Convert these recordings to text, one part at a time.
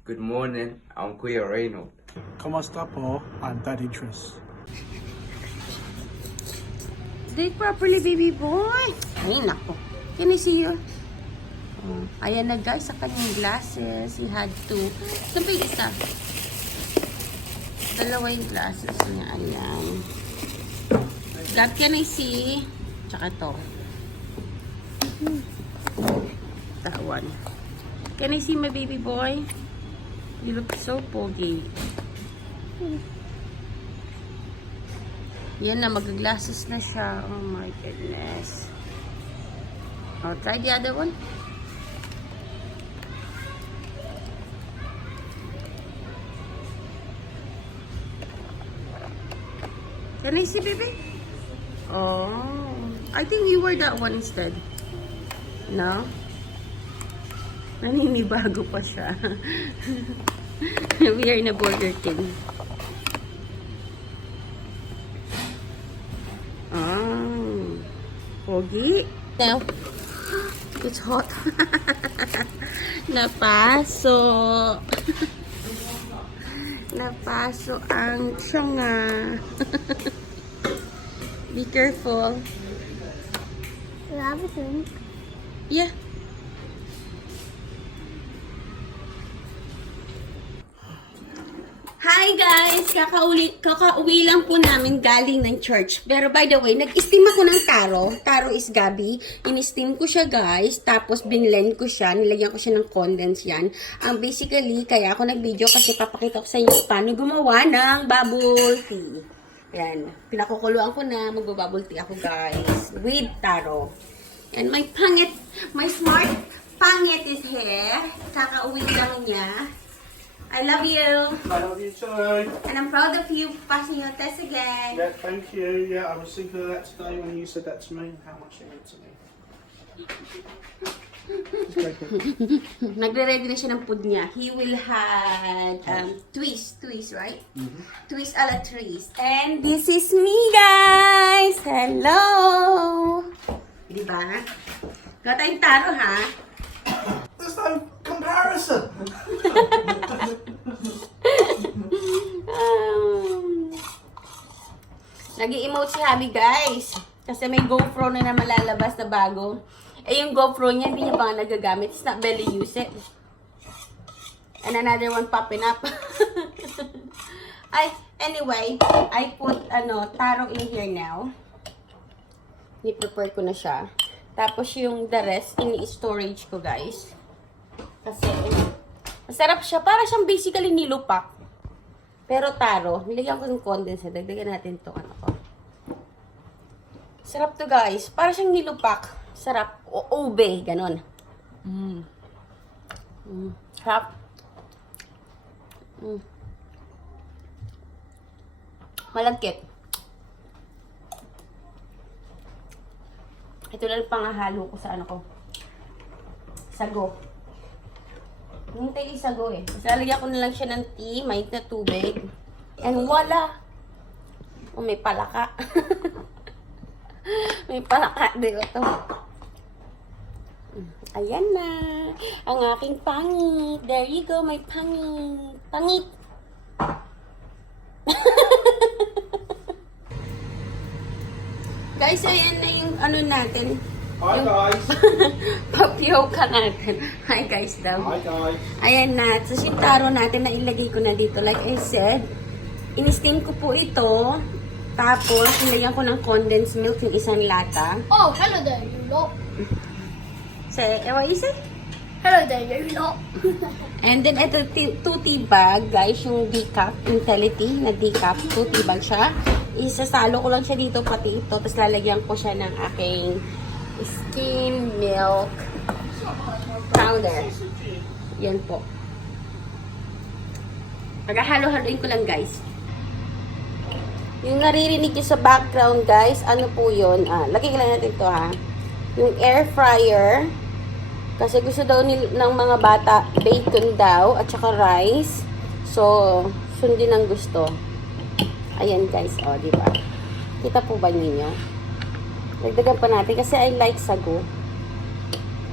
Good morning, I'm Kuya Reynold. Kamusta po? I'm Daddy Tris. Do it properly, baby boy. Ay, nako. Can I see you? Oh, ayan na guys, sa kanyang glasses. He had to. Saan pa yung isa? Dalawa yung glasses niya. Ayan. God, can I see? Tsaka to. That one. Can I see my baby boy? You look so pogi. Yan na, mag-glasses na siya. Oh my goodness. Oh, try the other one. Can I see, baby? Oh, I think you wear that one instead. No? Naninibago pa siya. We are in a Burger King. Oh, pogi. Now, it's hot. Napaso. Napaso ang tiyanga. Be careful. Yeah. Hi guys! Kakauwi lang po namin galing ng church. Pero by the way, nag-steam ako ng taro. Taro is gabi. In-steam ko siya guys. Tapos binlend ko siya. Nilagyan ko siya ng condense yan. Basically, kaya ako nag-video kasi papakita ko sa inyo paano gumawa ng bubble tea. Yan. Pinakukuluan ko na. Magbo-bubble tea ako guys. With taro. And my pangit, my smart pangit is here. Kakauwi lang niya. I love you. I love you too. And I'm proud of you passing your test again. Yeah, thank you. Yeah, I was thinking of that today when you said that to me and how much it meant to me. It's very good. Nagre-ready na siya ng food niya. He will have twist, right? Twist a la twist. And this is me, guys! Hello! Diba? Got tayong taro, ha? There's no comparison. Nag-i-emote si Habi, guys. Kasi may GoPro na malalabas na bago. Eh, yung GoPro niya, hindi niya pa nga nagagamit. It's not barely use it. And another one popping up. Anyway, I put, taro in here now. I-prepare ko na siya. Tapos yung the rest, ini-storage ko, guys. Kasi, masarap siya. Para siyang basically nilupak. Pero taro, nilagyan ko ng condense. Dagdagan natin ito, Sarap to, guys. Para siyang nilupak. Sarap. Ube, ganon. Sarap. Malagkit. Ito lang pangahalo ko sa sago. Hintay yung sago eh. Kasi lalagyan ko na lang siya ng tea, mainit na tubig. And wala! Oh, may palaka. May palaka dito. Ayan na. Ang aking pangit. There you go, my pangit. Pangit! Guys, ayan na yung natin. Hi guys. Papioka natin. Hi guys daw. Hi guys. Ayan na. So, yung taro natin na ilagay ko na dito. Like I said, in-steam ko po ito. Tapos, nilagyan ko ng condensed milk yung isang lata. Oh, hello there, you lot. Say, what is it? Hello there, you lot. And then, ito, 2 tea bag, guys, yung decaf, Intelity na decaf, 2 tea bag siya. Isasalo ko lang siya dito, pati ito. Tapos, lalagyan ko siya ng aking skim milk powder. Yan po. Pagkahalo-haloin ko lang, guys. Yung naririnig nyo sa background, guys, ano po yun? Lagay lang natin to, ha? Yung air fryer. Kasi gusto daw ng mga bata, bacon daw, at saka rice. So, sundin ang gusto. Ayan, guys, di ba? Kita po ba ninyo? Dagdagan pa natin kasi I like sago.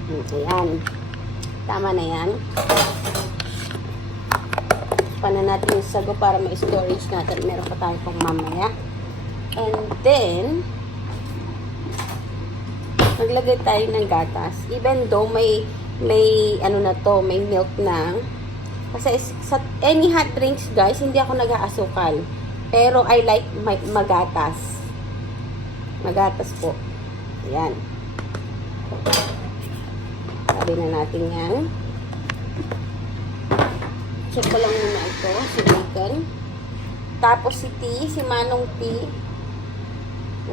Ayan. Tama na yan. Panan natin yung sago para ma-storage natin. Meron pa tayo pang mamaya. And then, maglagay tayo ng gatas. Even though may ano na to, may milk na. Kasi sa any hot drinks, guys, hindi ako nag-aasukal. Pero I like magatas. Magatas po. Ayan. Sabi na natin yan. Check ko lang muna ito, si bacon. Tapos si tea, si Manong tea.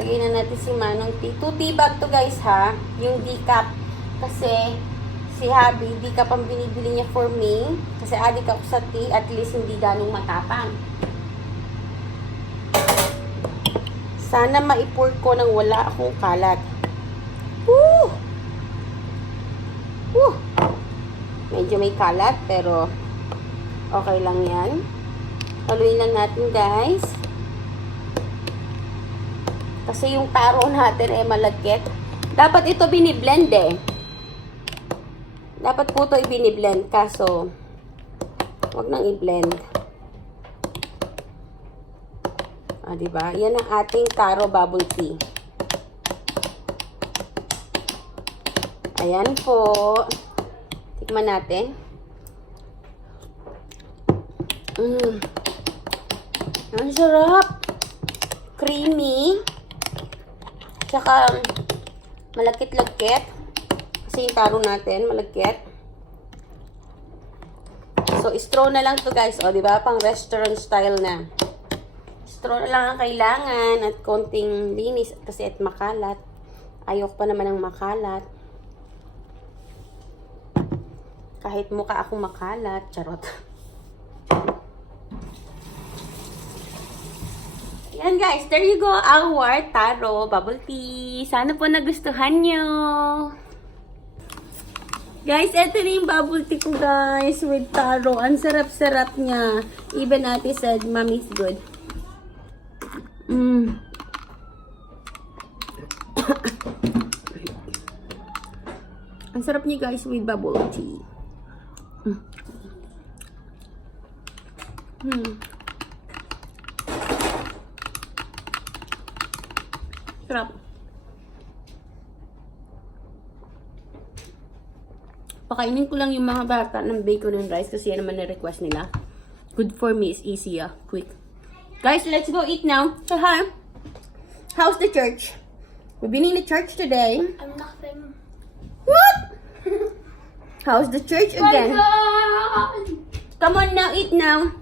Lagay na natin si Manong tea. 2 tea bag to guys ha. Yung decaf. Kasi si Habi, decaf ang binibili niya for me. Kasi adik ako sa tea. At least hindi ganong matapang. Sana maipur ko nang wala akong kalat. Woo! Woo! Medyo may kalat pero okay lang yan. Haluin lang natin guys. Kasi yung taro natin ay malagkit. Dapat ito biniblend eh. Dapat po ito ibiniblend. Kaso, wag nang i-blend. Ah, diba? Yan ang ating taro bubble tea. Ayan po. Tikman natin. Ang sarap. Creamy. Tsaka malagkit-lagkit. Kasi yung taro natin, malagkit. So, straw na lang to guys. O, diba? Pang restaurant style na. Straw na lang ang kailangan at konting linis kasi at makalat. Ayok pa naman ng makalat. Kahit mukha akong makalat. Charot. Yan guys, there you go, our taro bubble tea. Sana po nagustuhan nyo. Guys, eto na yung bubble tea ko guys with taro. Ang sarap-sarap niya. Even ate said, mommy's good. Ang sarap niya guys with bubble tea. Sarap. Pakainin ko lang yung mga bata ng bacon and rice kasi yan naman na-request nila. Good for me is easy, quick. Guys, let's go eat now. So, hi. How's the church? We've been in the church today. I'm nothing. What? How's the church again? God. Come on now, eat now.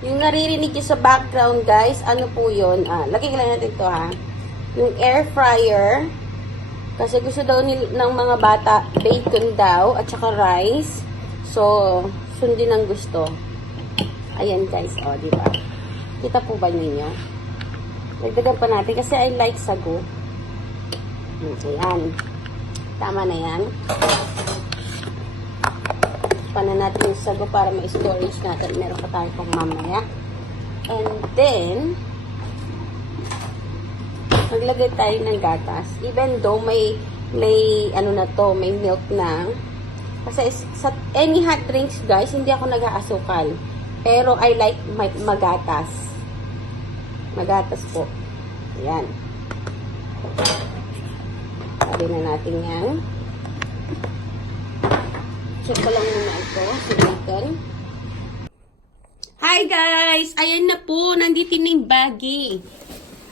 Yung naririnig nyo sa background, guys, ano po yun? Lagyan lang natin to ha. Yung air fryer. Kasi gusto daw ng mga bata, bacon daw, at saka rice. So, sundin ang gusto. Ayan guys, o, diba? Kita po ba ninyo? Nagdagan pa natin kasi I like sago. Ayan. Tama na yan. Panan natin yung sago para ma-storage natin. Meron pa tayo pang mamaya. And then, maglagay tayo ng gatas. Even though may ano na to, may milk na. Kasi sa any hot drinks, guys, hindi ako nag-aasukal. Pero I like magatas. Magatas po. Ayan. Sabi na natin yan. Check ko lang muna ito, si bacon. Hi guys! Ayan na po, nandito na yung baggy.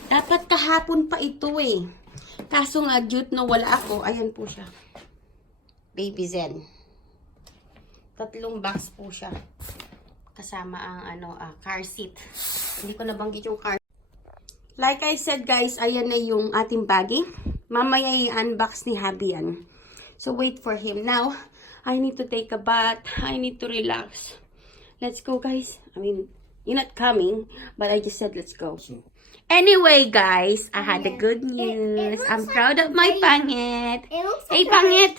Dapat kahapon pa ito eh. Kaso nga, due na wala ako, ayan po siya. Baby Zen. 3 box po siya. Kasama ang car seat. Hindi ko nabanggit yung car. Like I said guys, ayan na yung ating baggy. Mamaya i-unbox ni Habi yan. So wait for him. Now, I need to take a bath. I need to relax. Let's go, guys. I mean, you're not coming, but I just said let's go. Anyway, guys, I had the good news. I'm proud of my pangit. Hey, pangit!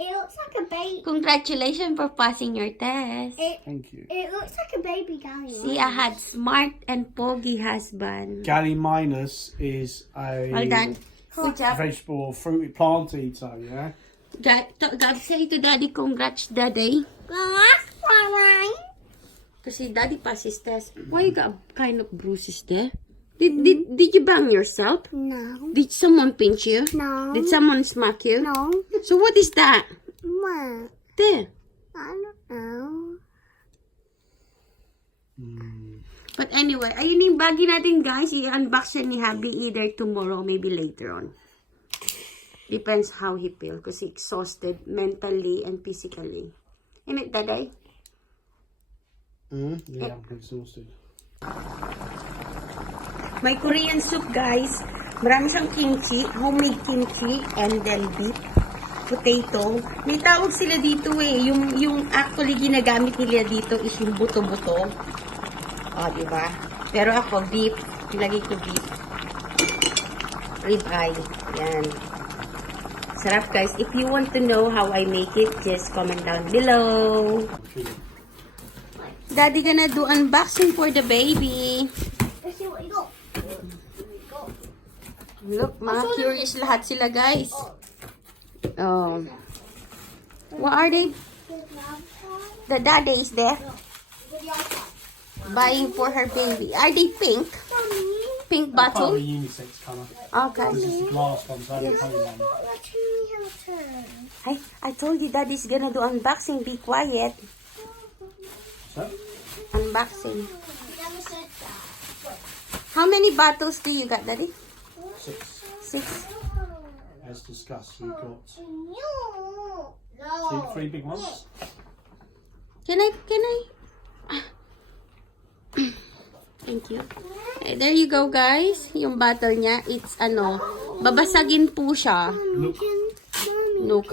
It looks like a baby. Congratulations for passing your test. Thank you. It looks like a baby Gally. See, I had smart and poggy husband. Gally minus is a Well done. Good job. vegetable or fruity plant eater, yeah? God, say to Daddy, congrats, Daddy. Kasi Daddy passed his test. Why you got kind of bruises there? Did you bang yourself? No. Did someone pinch you? No. Did someone smack you? No. So what is that? What? There. I don't know. But anyway, ayun yung bagay natin guys. I-unbox siya ni Habi either tomorrow, maybe later on. Depends how he feel. Kasi exhausted mentally and physically. Ain't it, Daday? Yeah, I'm exhausted. May Korean soup guys. Marami siyang kimchi, homemade kimchi, and then beef, potato. May tawag sila dito eh. Yung actually ginagamit nila dito is yung buto-buto. Diba? Pero ako, beef. Ilagay ko beef. Rib eye. Yan. Sarap guys. If you want to know how I make it, just comment down below. Daddy gonna do unboxing for the baby. Let's see what you got. Look, mga curious lahat sila guys. Oh. What are they? The daddy is there. Buying for her baby. Are they pink? Pink Part of bottle? the unisex colour. Okay. This is the glass one, so I don't colour one. I told you daddy's gonna do unboxing. Be quiet. So, Unboxing. How many bottles do you got, daddy? 6. 6. As discussed, we've got No. 3 big ones. Can I? Thank you. There you go, guys. Yung bottle niya, it's babasagin po siya. Look.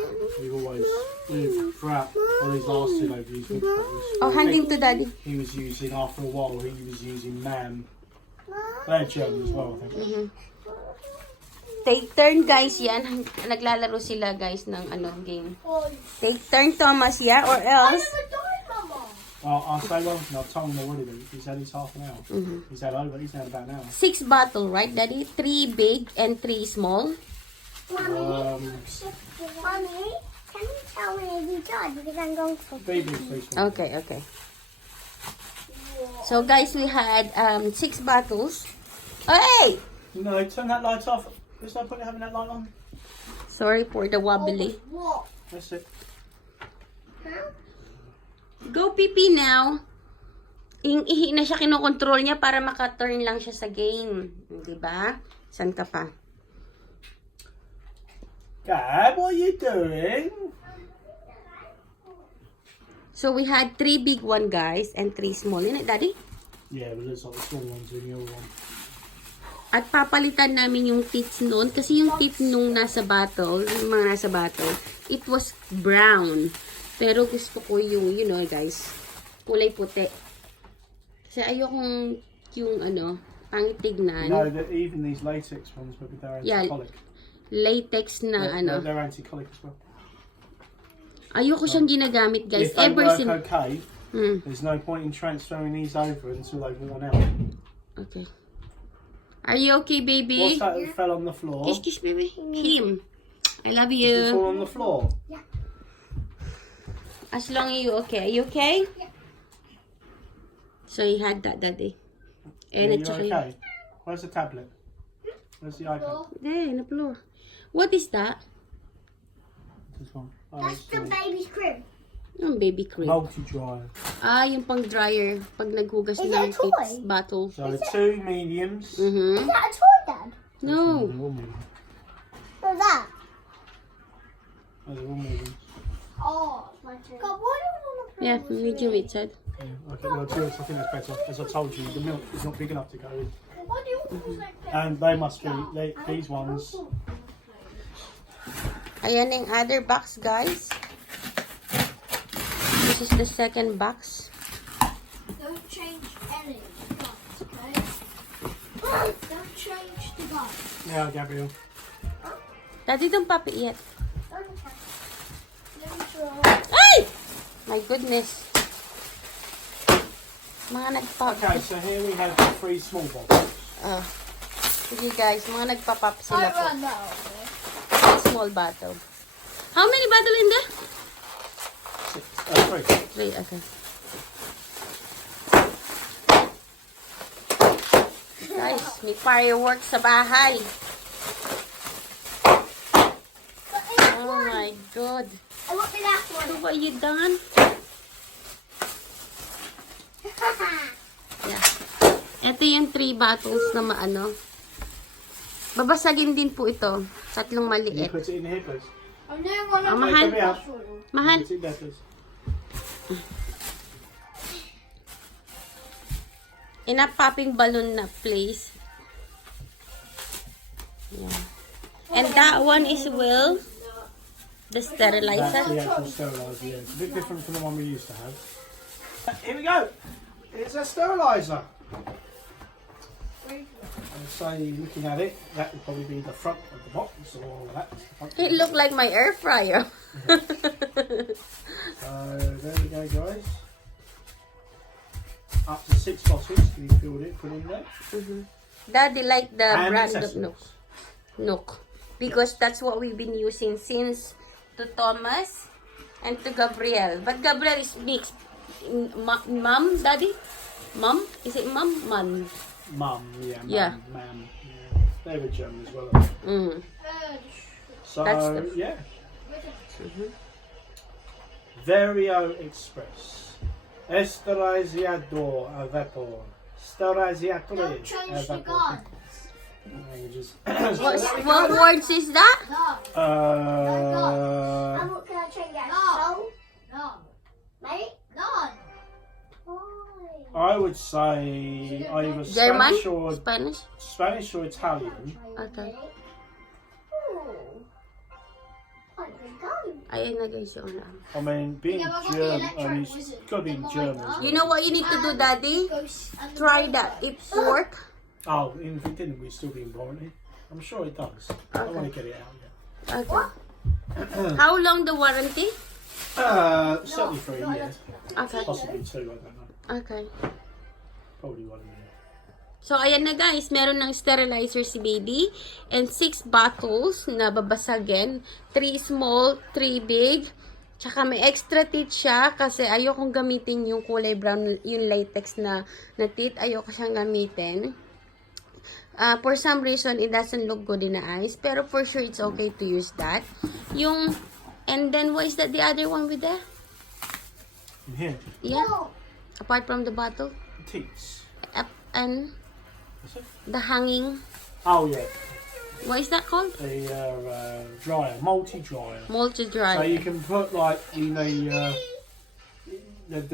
Throughout all these last 2 they've used milk bottles. Oh, handing to daddy. He was using, after a while, he was using Mam. They're German as well, I think. Take turn, guys, yan. Naglalaro sila, guys, ng game. Take turn, Thomas, yeah? Or else... I'll stay long, and I've told him already that he's had his half an hour. He's had about an hour. 6 bottle, right, daddy? 3 big and 3 small. Mommy, can you tell me if you died? Because I'm going for Baby, please. Okay. So, guys, we had 6 bottles. Hey! No, turn that light off. There's no point in having that light on. Sorry for the wobbly. what? That's it. Go pee now. Ihi na siya, kinokontrol niya para maka-turn lang siya sa game. Diba? San ka pa? Gab, what are you doing? So, we had 3 big one, guys, and 3 small. Isn't it, daddy? Yeah, but it's like the small ones in the other one. At papalitan namin yung tips noon. Kasi yung tip nung nasa bottle, yung mga nasa bottle, it was brown. Pero gusto ko yung, guys, kulay puti. Kasi ayokong yung, pangit tignan. No, even these latex ones, maybe they're anti-colic. Latex na, They're anti-colic as well. Ayoko siyang ginagamit, guys. If they Ever work since... okay, there's no point in transferring these over until they've worn out. Okay. Are you okay, baby? What's that that fell on the floor? Kiss, baby. Him. I love Did it you. fall on the floor? As long as you okay. Are you okay? Yeah. So, he had that daddy. Yeah, And you're okay. Where's the tablet? Where's the iPad? There, in the floor. What is that? This one. That's the baby's crib. Yung baby crib. Multi-dryer. Yung pang dryer. Pag naghugas Is ng that a toy? kids bottle. So 2 mediums. Mm-hmm. Is that a toy, Dad? No. They're all mediums. What's that? Oh, they're all mediums. Oh, my turn. God, why do you want to Yeah, medium it said. Yeah, okay, well, to be honest, I think that's better. As I told you, the milk is not big enough to go in. Why do you want to like that? And they must be, these ones, Ayan yung other box, guys. This is the second box. Don't change any guns, okay? Don't change the guns. yeah, Gabriel. Daddy, don't pop it yet. Let me try. Ay! My goodness. Mga nagpop. Okay, so here we have the 3 small bottles. Sige guys, mga nagpa-pop sila po. that, okay? A small bottle. How many bottle in there? 3. 3, okay. Guys, may fireworks sa bahay. Oh my God. I want the last one. What are you done? Yeah. Ito yung 3 bottles na maano. Babasagin din po ito. 3 You maliit. put it in here, please. I'm doing one of Mahal. Come here. Mahal. Put it there, please. In a popping balloon na place. Yeah. And that one is Will. The That's sterilizer. the actual sterilizer, yeah. It's a bit different from the one we used to have. Here we go. It's a sterilizer. And say, looking at it, that would probably be the front of the box, or that's the front. It looked like my air fryer. So there we go, guys. Up to 6 bottles to be filled in, put in there. Daddy like the And brand of accessories. Nook. Because that's what we've been using since to Thomas and to Gabriel. But Gabriel is mixed. Mom, Daddy? Mom? Is it mom? Mom. Mum, yeah, Yeah. ma'am. Yeah. They were German as well. Mm. So, That's the- yeah. Vario Express. Esterilizador a vapor. Sterilizatore Don't change a the vapor. gun. Languages. What words is that? No. Uh, What can I change that? No. So? No. Mate? None. Why? I would say either German? Spanish or Italian. Okay. Oh. What the gun? Ayan na guys yung ano. I mean, being Yeah, but German, what the I mean, electric it's wizard? got to be The German. light, You know what you need to do, Daddy? Goes and the Try light that. goes. If work. Oh, if it didn't, we'd still be in warranty. I'm sure it does. I Okay. want to get it out yet. Okay. How long the warranty? Certainly for a year. Okay. Possibly 2, I don't know. Okay. Probably 1 year. So, ayan na guys. Meron ng sterilizer si baby. And 6 bottles na babasagin. 3 small, 3 big. Tsaka may extra teeth siya kasi ayokong gamitin yung kulay brown, yung latex na teeth. Ayoko siyang gamitin. For some reason, it doesn't look good in the eyes. Pero for sure, it's okay to use that. And then, what is that the other one with that? In here, Yeah. Apart from the bottle. teats. And What's it? the hanging. Oh yeah, What is that called? the dryer, multi-dryer. So Multi-dry. you can put like in the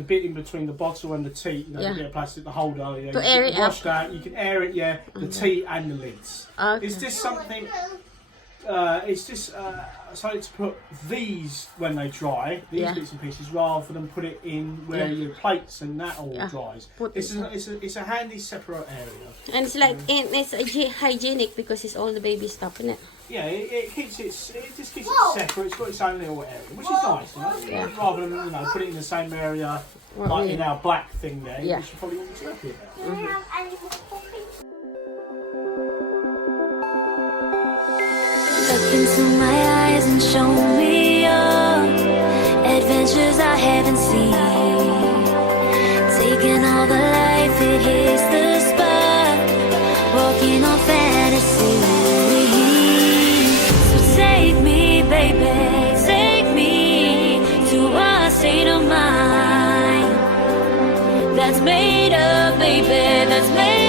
bit in between the bottle and the teat, you know, Yeah. the bit of plastic, the holder. Yeah, To you air can it wash up. that. You can air it, yeah, the teat and the lids. Okay. Is this something? It's just something to put these when they dry, these Yeah. bits and pieces, rather than put it in where Yeah. your plates and that all Yeah. dries. Put It's it- it's a handy separate area. And it's like, and it's hygienic because it's all the baby stuff in it. Yeah, it keeps it just keeps Whoa. it separate. It's got its own little area, which is nice, you know. Yeah. Rather than put it in the same area Well, like yeah. in our black thing there, Yeah. which you probably wouldn't be happy about. Do you have any more coffee? Look into my eyes and show me your adventures I haven't seen. Taking all the life, it hits the spot. Walking on fantasy. So take me, baby, take me to a state of mind that's made up, baby, that's made